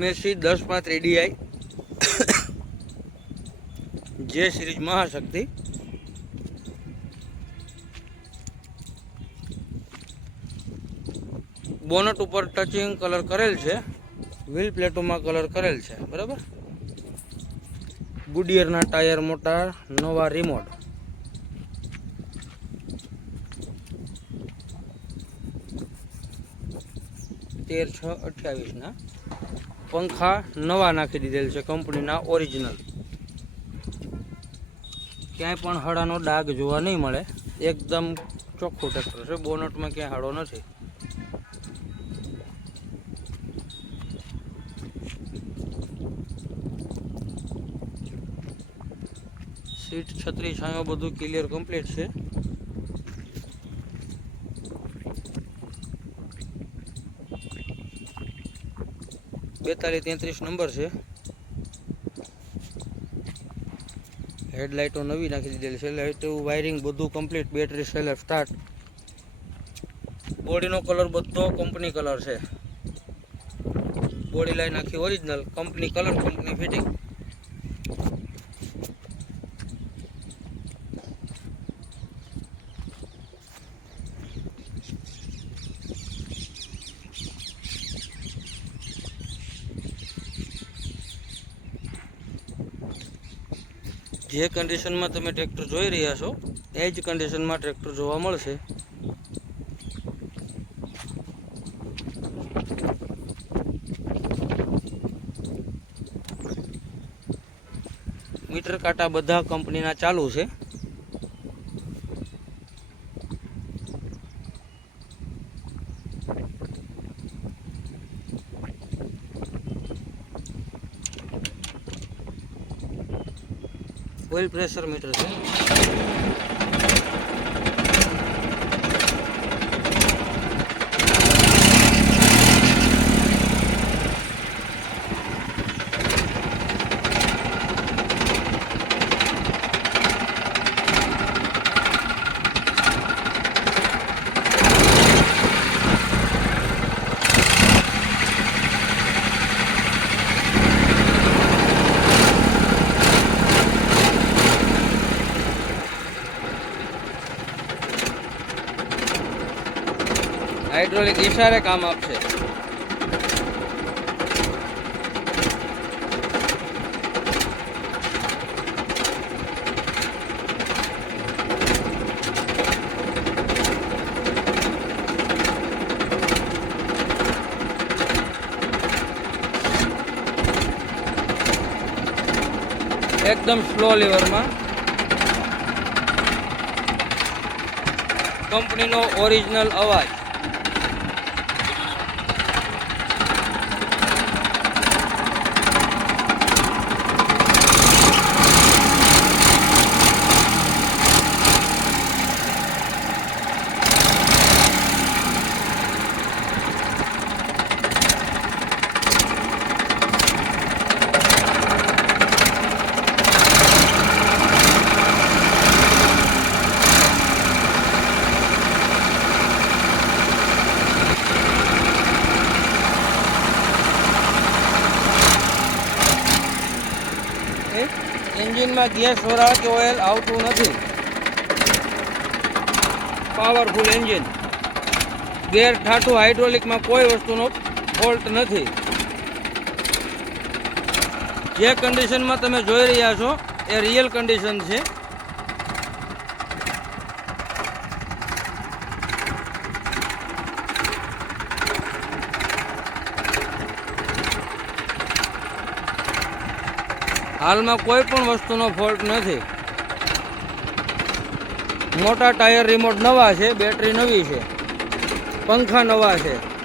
Massey દસ પાંત્રી DI જે સિરીઝ મહાશક્તિ. બોનટ ઉપર ટચિંગ કલર કરેલ છે. વ્હીલ પ્લેટોમાં કલર કરેલ છે. બરાબર? ગુડિયરના ટાયર મોટા નવા રિમોટ તેર છ અઠ્યાવીસના. પંખા નવા નાખી દીધેલ છે કંપનીના ઓરિજિનલ. ક્યાંય પણ હળાનો ડાઘ જોવા નહીં મળે. એકદમ ચોખ્ખું ટ્રેક્ટર છે. બોનટમાં ક્યાંય હાડો નથી. સીટ છત્રી છાંયો બધું ક્લિયર કમ્પ્લીટ છે. બેતાલીસ તેત્રીસ નંબર છે. હેડલાઇટો નવી નાખી દીધેલી છે. લાઇટો વાયરિંગ બધું કમ્પ્લીટ. બેટરી સેલર સ્ટાર્ટ બોડીનો કલર બધો કંપની કલર છે. બોડી લાઈન આખી original company colour, company fitting જે કન્ડિશનમાં તમે ટ્રેક્ટર જોઈ રહ્યા છો, એ જ કન્ડિશનમાં ટ્રેક્ટર જોવા મળશે. મીટર કાંટા બધા કંપનીના ચાલુ છે. ઓઇલ પ્રેશર મીટર છે. હાઇડ્રોલિક ઇશારે કામ આપશે. એકદમ સ્લો લીવરમાં. કંપનીનો ઓરિજિનલ અવાજ. એન્જિનમાં ગેસ વરાળ કે ઓઇલ આવતું નથી. Powerful engine. ગેર ઠાઠું હાઇડ્રોલિકમાં કોઈ વસ્તુનો ફોલ્ટ નથી. જે કન્ડિશનમાં તમે જોઈ રહ્યા છો, એ રિયલ કન્ડિશન છે. હાલમાં કોઈ પણ વસ્તુનો ફોલ્ટ નથી. મોટા ટાયર રિમોટ નવા છે બેટરી નવી છે. પંખા નવા છે.